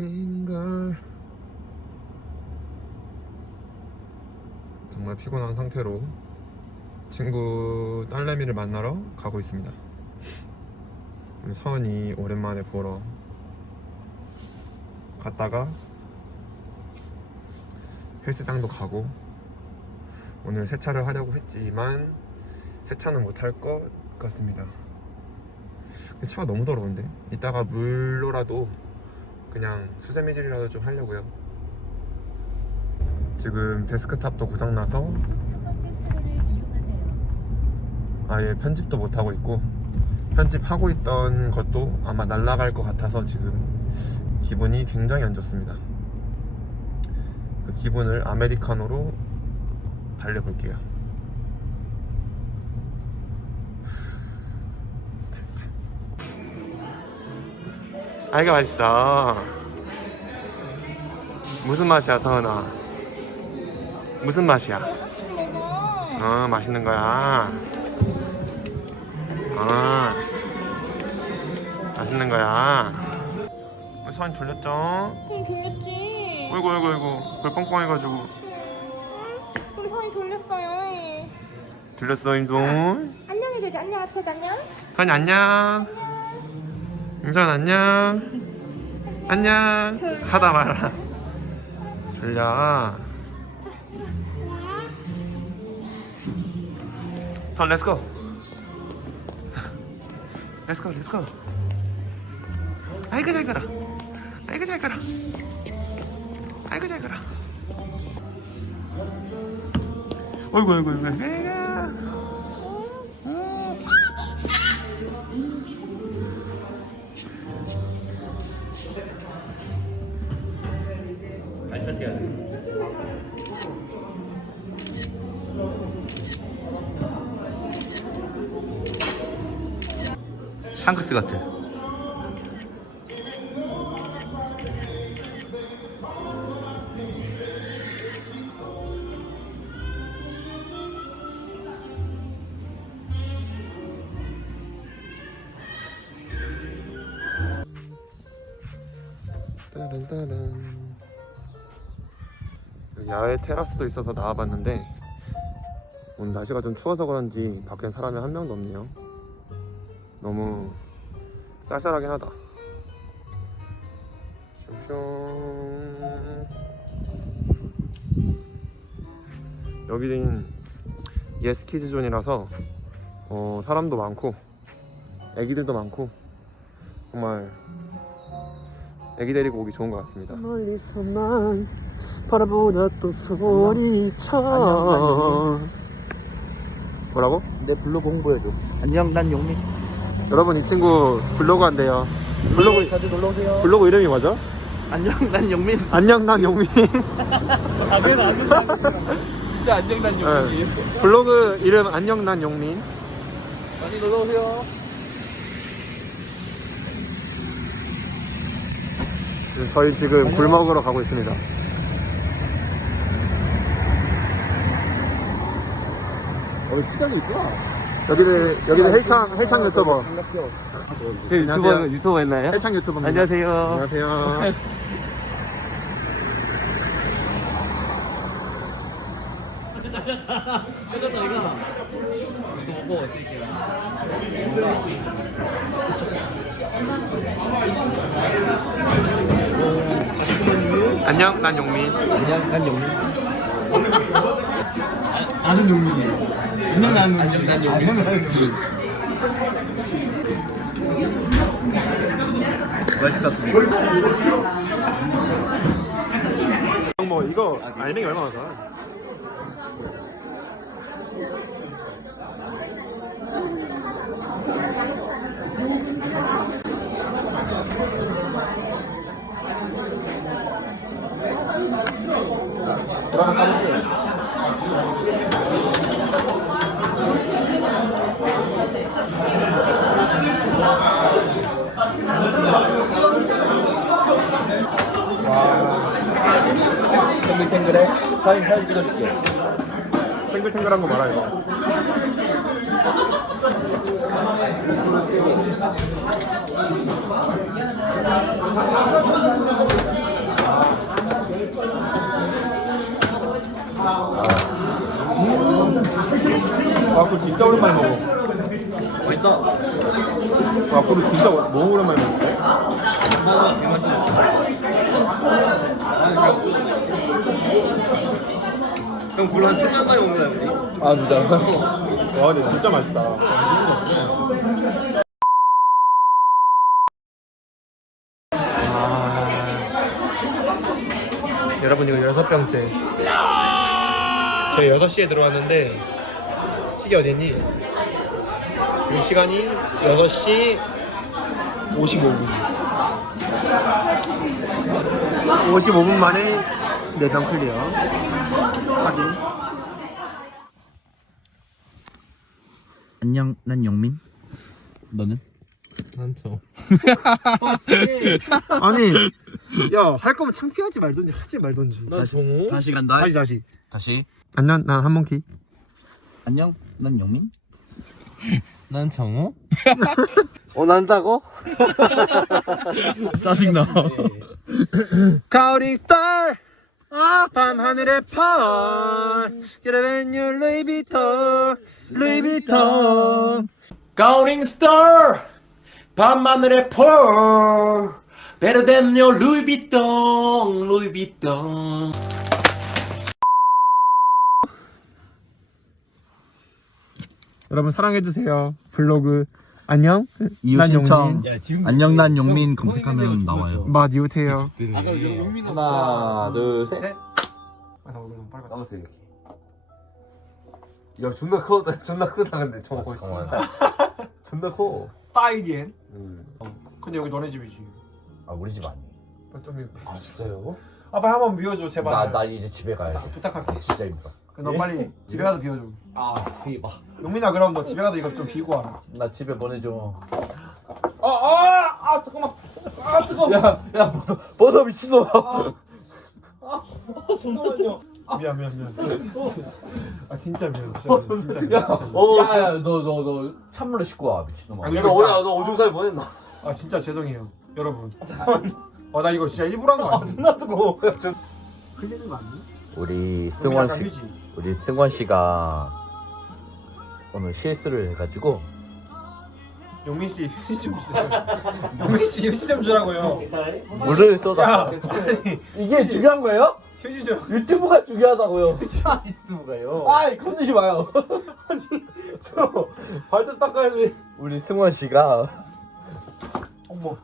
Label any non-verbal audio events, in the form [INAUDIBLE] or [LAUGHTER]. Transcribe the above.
핑글 정말 피곤한 상태로 친구 딸내미를 만나러 가고 있습니다. 우리 서은이 오랜만에 보러 갔다가 헬스장도 가고 오늘 세차를 하려고 했지만 세차는 못할 것 같습니다. 차가 너무 더러운데? 이따가 물로라도 그냥 수세미질이라도 좀 하려고요. 지금 데스크탑도 고장나서. 아예 편집도 못 하고 있고 편집하고 있던 것도 아마 날아갈 것 같아서 지금 기분이 굉장히 안 좋습니다. 그 기분을 아메리카노로 달래볼게요. 아이가 맛있어. 무슨 맛이야, 서은아? 무슨 맛이야? 어, 맛있는 거야. 아, 맛있는 거야. 우리 서은이 졸렸죠? 응 졸렸지. 어이구, 어이구, 어이구. 불 뻥뻥 해가지고. 우리 성이 졸렸어요. 들렸어, 임종? 안녕해줘야지 안녕 아트 안녕. 서은이 안녕. 임종 안녕. 안녕. 하다 말아. 졸려. 선, 렛츠고. 렛츠고, 렛츠고. 아이고, 잘 가라. 아이고, 잘 가라. 아이고, 잘 가라. 어이구, 어이구, 어이 구. 애가. 샹크스 같아. 여기 야외 테라스도 있어서 나와봤는데 오늘 날씨가 좀 추워서 그런지 밖엔 사람이 한 명도 없네요. 너무 쌀쌀하긴 하다. 슝슝. 여기는 예스키즈 존이라서 어, 사람도 많고 애기들도 많고 정말 애기 데리고 오기 좋은 것 같습니다. 멀리서만 바라보다 또 소리쳐. 뭐라고? 내 블로그 홍보해줘. 안녕, 난 용민. 여러분 이 친구 블로그 한대요. 블로그 자주 놀러 오세요. 블로그 이름이 뭐죠? 안녕, 난 용민. 안녕 난 용민. 아, 그래서 안녕, 진짜 안녕, 난 용민. 네. 블로그 이름 안녕 난 용민. 많이 놀러 오세요. 저희 지금 굴 먹으러 가고 있습니다. 어, 시장이 있구나. 여기는 여기는 헬창 헬창 유튜버. 유튜버, 유튜버 했나요? 헬창 유튜버입니다. 안녕하세요. 안녕하세요. [LAUGHS] 안녕 난 용민. 안녕, 난 용민. 나는 용민이에요. 안녕, 나는 안녕, 난 용민. 맛있다, 두뭐 이거 알맹이 얼마나 사? 탱글탱글해. 사진, 사진 찍어줄게. 탱글탱글한 거 말아 이거. 와플 진짜 오랜만에 먹어. 맛있다. 와플을 진짜 너무 오랜만에 먹어. 하나 그럼 그걸 한 3년 만에 먹는 거야 우리? 아 진짜? 와 근데 진짜 맛있다. 아, 여러분 이거 여섯 병째. 저희 6시에 들어왔는데 시계 어딨니? 지금 시간이 6시 55분. 55분 만에 4병 클리어. 확인. 안녕, 난 영민. 너는? 난저 [LAUGHS] 아니 야 할 거면 창피하지 말던지 하지 말던지 난 정우. 다시 간다. 다시 다시 다시. 안녕 난 한몽키 안녕, 난 영민. 난 정우. 어 난다고? 짜증나. 가오리 스타 밤하늘의 펄 여러분 루이비통 루이비통 Counting star 밤하늘의 펄 Better than your Louis Vuitton Louis Vuitton 여러분 사랑해주세요. 블로그. 안녕. 이웃 난 신청. 영민 야 지금 안녕, 난 영민 검색하면 나와요. 맛 이웃해요. 아까 용민 하나, 둘, 셋. 나오세요 야 존나 커. 존나 크다 근데. 저거 [LAUGHS] 존나 커. 파이디엔? 근데 여기 너네 집이지. 아, 우리 집 아니. 좀아 진짜요? 아빠 한번 비워줘 제발. 나, 나 이제 집에 가야 돼. 부탁할게. 진짜 힘들어. 너 빨리 집에 가서 비워줘. 아, 비봐. 용민아 그럼 너 집에 가서 이거 좀 비고 와라. 나 집에 보내줘. 야야 버섯 미친놈아. 미안 미안 미안. 아 진짜 미안. 진짜 미안. 진짜 미안. 진짜 미안. 어, 야, 야, 너, 너, 너 찬물로 씻고 와, 미친놈아. 아, 이거 오늘 너 오줌살 보냈나? 아 진짜 죄송해요 여러분. 어나 이거 진짜 일부러 한 거 아니야? 존나 뜨거워. 흘리는 거 아니야? 우리 승원 씨, 우리 승원 씨가 오늘 실수를 해가지고 용민 씨 휴지 좀 주세요 [LAUGHS] 용민 씨 휴지 좀 주라고요 물을 야 쏟았어. 아니 이게 중요한 거예요? 휴지 좀 유튜브가 중요하다고요. [LAUGHS] 유튜브가요 아이 건드지 마요. [LAUGHS] 발좀 닦아야 돼 우리 승원 씨가 어머